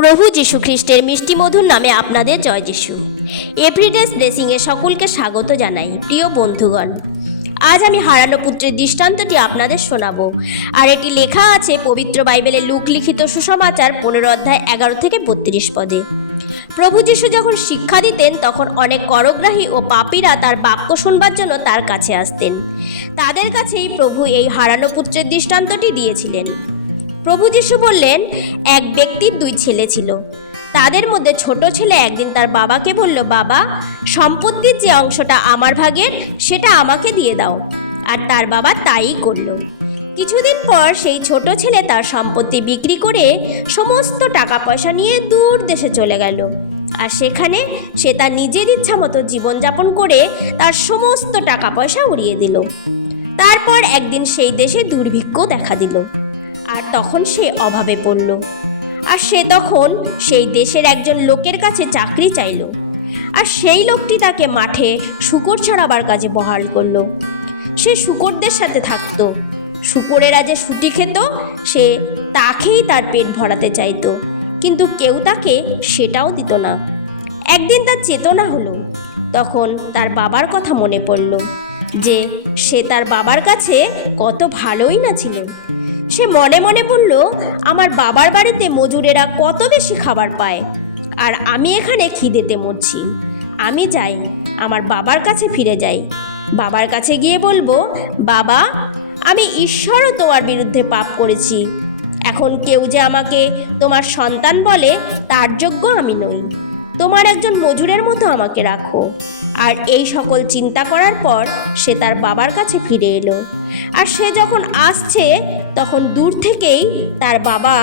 প্রভু যীশু খ্রিস্টের মিষ্টি মধুর নামে আপনাদের জয় যিশু। এভরিডেস ব্লেসিংয়ে সকলকে স্বাগত জানাই। প্রিয় বন্ধুগণ, আজ আমি হারানো পুত্রের দৃষ্টান্তটি আপনাদের শোনাবো। আর এটি লেখা আছে পবিত্র বাইবেলে লুক লিখিত সুসমাচার 15 অধ্যায় 11 থেকে 32 পদে। প্রভু যীশু যখন শিক্ষা দিতেন তখন অনেক করগ্রাহী ও পাপীরা তার বাক্য শুনবার জন্য তার কাছে আসতেন। তাদের কাছেই প্রভু এই হারানো পুত্রের দৃষ্টান্তটি দিয়েছিলেন। প্রভু যীশু বললেন, এক ব্যক্তির 2 ছেলে ছিল। তাদের মধ্যে ছোট ছেলে একদিন তার বাবাকে বলল, বাবা, সম্পত্তির যে অংশটা আমার ভাগের সেটা আমাকে দিয়ে দাও। আর তার বাবা তাই করল। কিছুদিন পর সেই ছোট ছেলে তার সম্পত্তি বিক্রি করে সমস্ত টাকা পয়সা নিয়ে দূর দেশে চলে গেল। আর সেখানে সে তার নিজের ইচ্ছা মতো জীবনযাপন করে তার সমস্ত টাকা পয়সা উড়িয়ে দিল। তারপর একদিন সেই দেশে দুর্ভিক্ষ দেখা দিল, আর তখন সে অভাবে পড়ল। আর সে তখন সেই দেশের একজন লোকের কাছে চাকরি চাইল। আর সেই লোকটি তাকে মাঠে শূকর চড়াবার কাজে বহাল করলো। সে শূকরদের সাথে থাকতো। শূকরেরা যে শুটি খেত সে তাকেই তার পেট ভরাতে চাইতো, কিন্তু কেউ তাকে সেটাও দিত না। একদিন তার চেতনা হলো। তখন তার বাবার কথা মনে পড়ল যে সে তার বাবার কাছে কত ভালোই না ছিল। সে মনে মনে বলল, আমার বাবার বাড়িতে মজুরেরা কত বেশি খাবার পায়, আর আমি এখানে খিদেতে মরছি। আমি যাই, আমার বাবার কাছে ফিরে যাই। বাবার কাছে গিয়ে বলবো, বাবা, আমি ঈশ্বরও তোমার বিরুদ্ধে পাপ করেছি। এখন কেউ যে আমাকে তোমার সন্তান বলে তার যোগ্য আমি নই। তোমার একজন মজুরের মতো আমাকে রাখো। আর এই সকল চিন্তা করার পর সে তার বাবার কাছে ফিরে এলো। আর সে যখন আসছে তখন দূর থেকেই তার বাবা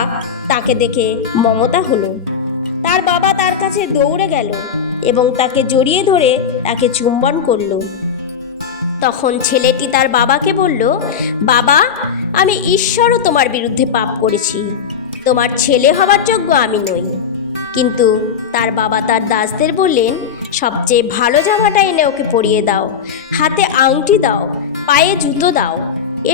তাকে দেখে মমতা হলো। তার বাবা তার কাছে দৌড়ে গেল এবং তাকে জড়িয়ে ধরে তাকে চুম্বন করলো। তখন ছেলেটি তার বাবাকে বলল, বাবা, আমি ঈশ্বরও তোমার বিরুদ্ধে পাপ করেছি। তোমার ছেলে হবার যোগ্য আমি নই। কিন্তু তার বাবা তার দাসদের বললেন, সবচেয়ে ভালো জামাটা এনে ওকে পরিয়ে দাও, হাতে আংটি দাও, পায়ে জুতো দাও।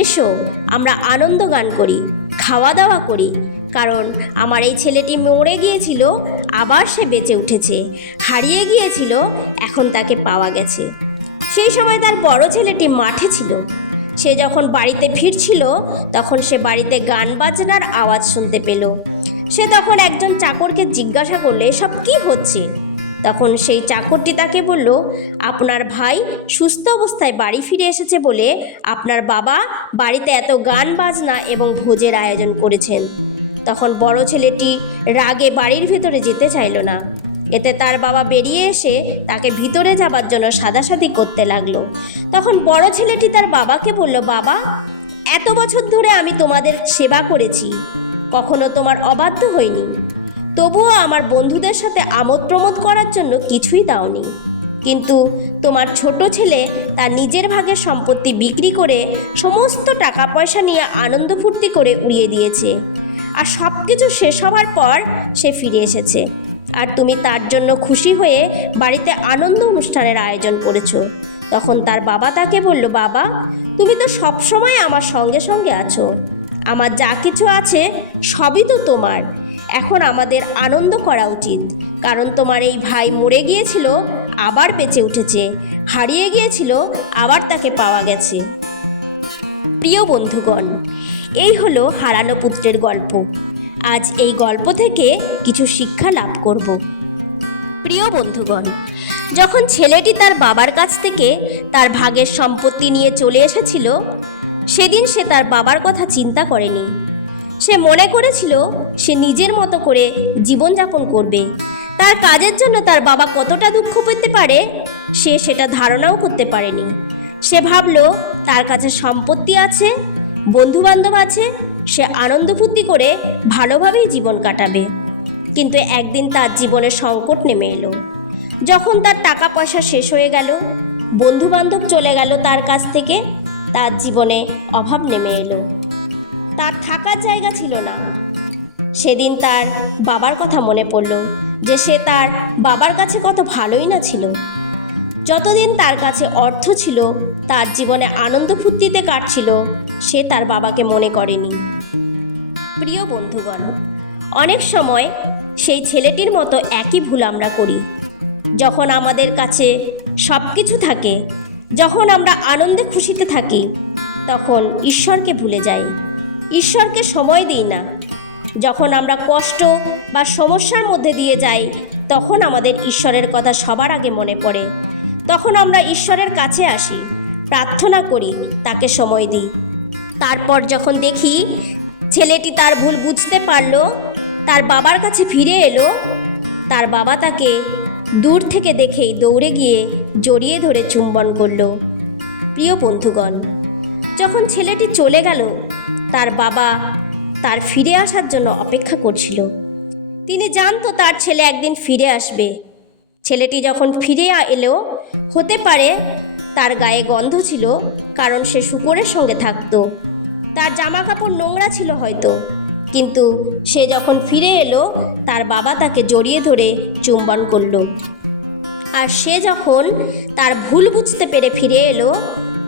এসো, আমরা আনন্দ গান করি, খাওয়া দাওয়া করি, কারণ আমার এই ছেলেটি মরে গিয়েছিল, আবার সে বেঁচে উঠেছে, হারিয়ে গিয়েছিল, এখন তাকে পাওয়া গেছে। সেই সময় তার বড় ছেলেটি মাঠে ছিল। সে যখন বাড়িতে ফিরছিল তখন সে বাড়িতে গান বাজনার আওয়াজ শুনতে পেল। সে তখন একজন চাকরকে জিজ্ঞাসা করলে, এসব কী হচ্ছে? তখন সেই চাকরটি তাকে বলল, আপনার ভাই সুস্থ অবস্থায় বাড়ি ফিরে এসেছে বলে আপনার বাবা বাড়িতে এত গান বাজনা এবং ভোজের আয়োজন করেছেন। তখন বড় ছেলেটি রাগে বাড়ির ভেতরে যেতে চাইল না। এতে তার বাবা বেরিয়ে এসে তাকে ভিতরে যাবার জন্য সাদাসাদি করতে লাগলো। তখন বড় ছেলেটি তার বাবাকে বলল, বাবা, এত বছর ধরে আমি তোমাদের সেবা করেছি, কখনো তোমার অবাধ্য হইনি। তবুও আমার বন্ধুদের সাথে আমোদ প্রমোদ করার জন্য কিছুই দাওনি। কিন্তু তোমার ছোট ছেলে তার নিজের ভাগের সম্পত্তি বিক্রি করে সমস্ত টাকা পয়সা নিয়ে আনন্দ ফুর্তি করে উড়িয়ে দিয়েছে। আর সব কিছু শেষ হবার পর সে ফিরে এসেছে, আর তুমি তার জন্য খুশি হয়ে বাড়িতে আনন্দ অনুষ্ঠানের আয়োজন করেছো। তখন তার বাবা তাকে বলল, বাবা, তুমি তো সবসময় আমার সঙ্গে সঙ্গে আছো। আমার যা কিছু আছে সবই তো তোমার। এখন আমাদের আনন্দ করা উচিত, কারণ তোমার এই ভাই মরে গিয়েছিল, আবার বেঁচে উঠেছে, হারিয়ে গিয়েছিল, আবার তাকে পাওয়া গেছে। প্রিয় বন্ধুগণ, এই হলো হারানো পুত্রের গল্প। আজ এই গল্প থেকে কিছু শিক্ষা লাভ করব। প্রিয় বন্ধুগণ, যখন ছেলেটি তার বাবার কাছ থেকে তার ভাগের সম্পত্তি নিয়ে চলে এসেছিল, সেদিন সে তার বাবার কথা চিন্তা করেনি। সে মনে করেছিল সে নিজের মতো করে জীবনযাপন করবে। তার কাজের জন্য তার বাবা কতটা দুঃখ পেতে পারে সে সেটা ধারণাও করতে পারেনি। সে ভাবল তার কাছে সম্পত্তি আছে, বন্ধুবান্ধব আছে, সে আনন্দ ফুর্তি করে ভালোভাবেই জীবন কাটাবে। কিন্তু একদিন তার জীবনে সংকট নেমে এলো। যখন তার টাকা পয়সা শেষ হয়ে গেল, বন্ধুবান্ধব চলে গেল তার কাছ থেকে, তার জীবনে অভাব নেমে এলো। তার থাকার জায়গা ছিল না। সেদিন তার বাবার কথা মনে পড়ল যে সে তার বাবার কাছে কত ভালোই না ছিল। যতদিন তার কাছে অর্থ ছিল, তার জীবনে আনন্দ ফুর্তিতে কাটছিল, সে তার বাবাকে মনে করেনি। প্রিয় বন্ধুগণ, অনেক সময় সেই ছেলেটির মতো একই ভুল আমরা করি। যখন আমাদের কাছে সব কিছু থাকে, যখন আমরা আনন্দে খুশিতে থাকি, তখন ঈশ্বরকে ভুলে যাই, ঈশ্বরকে সময় দিই না। যখন আমরা কষ্ট বা সমস্যার মধ্যে দিয়ে যাই, তখন আমাদের ঈশ্বরের কথা সবার আগে মনে পড়ে। তখন আমরা ঈশ্বরের কাছে আসি, প্রার্থনা করি, তাকে সময় দিই। তারপর যখন দেখি ছেলেটি তার ভুল বুঝতে পারলো, তার বাবার কাছে ফিরে এলো, তার বাবা তাকে দূর থেকে দেখেই দৌড়ে গিয়ে জড়িয়ে ধরে চুম্বন করলো। প্রিয় বন্ধুগণ, যখন ছেলেটি চলে গেল, তার বাবা তার ফিরে আসার জন্য অপেক্ষা করছিল। তিনি জানতো তার ছেলে একদিন ফিরে আসবে। ছেলেটি যখন ফিরে এলো, হতে পারে তার গায়ে গন্ধ ছিল, কারণ সে শূকরের সঙ্গে থাকতো। তার জামা কাপড় নোংরা ছিল হয়তো, কিন্তু সে যখন ফিরে এলো, তার বাবা তাকে জড়িয়ে ধরে চুম্বন করলো। আর সে যখন তার ভুল বুঝতে পেরে ফিরে এলো,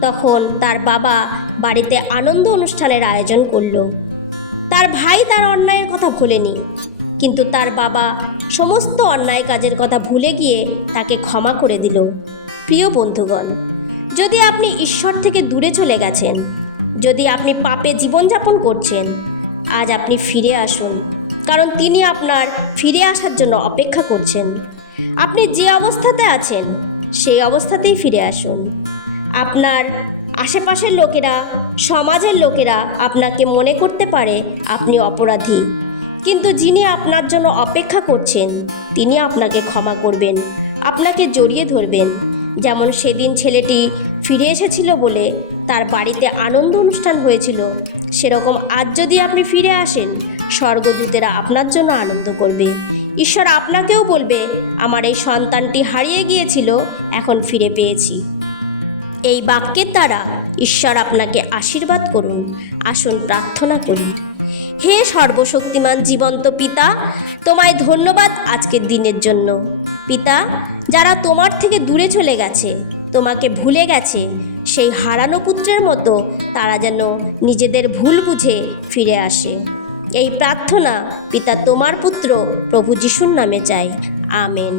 তখন তার বাবা বাড়িতে আনন্দ অনুষ্ঠানের আয়োজন করলো। তার ভাই তার অন্যায়ের কথা ভোলেনি, কিন্তু তার বাবা সমস্ত অন্যায় কাজের কথা ভুলে গিয়ে তাকে ক্ষমা করে দিল। প্রিয় বন্ধুগণ, যদি আপনি ঈশ্বর থেকে দূরে চলে গেছেন, যদি আপনি পাপে জীবনযাপন করছেন, আজ আপনি ফিরে আসুন, কারণ তিনি আপনার ফিরে আসার জন্য অপেক্ষা করছেন। আপনি যে অবস্থাতে আছেন সেই অবস্থাতেই ফিরে আসুন। আপনার আশেপাশের লোকেরা, সমাজের লোকেরা আপনাকে মনে করতে পারে আপনি অপরাধী, কিন্তু যিনি আপনার জন্য অপেক্ষা করছেন তিনি আপনাকে ক্ষমা করবেন, আপনাকে জড়িয়ে ধরবেন। যেমন সেদিন ছেলেটি ফিরে এসেছিল বলে তার বাড়িতে আনন্দ অনুষ্ঠান হয়েছিল, সেরকম আজ যদি আপনি ফিরে আসেন, স্বর্গদূতেরা আপনার জন্য আনন্দ করবে। ঈশ্বর আপনাকেও বলবে, আমার এই সন্তানটি হারিয়ে গিয়েছিল, এখন ফিরে পেয়েছি। এই বাক্যের দ্বারা ঈশ্বর আপনাকে আশীর্বাদ করুন। আসুন প্রার্থনা করি। হে সর্বশক্তিমান জীবন্ত পিতা, তোমায় ধন্যবাদ আজকের দিনের জন্য। পিতা, যারা তোমার থেকে দূরে চলে গেছে, তোমাকে ভুলে গেছে, সেই হারানো পুত্রের মতো তারা যেন নিজেদের ভুল বুঝে ফিরে আসে। এই প্রার্থনা পিতা তোমার পুত্র প্রভু যিশুর নামে চাই। আমেন।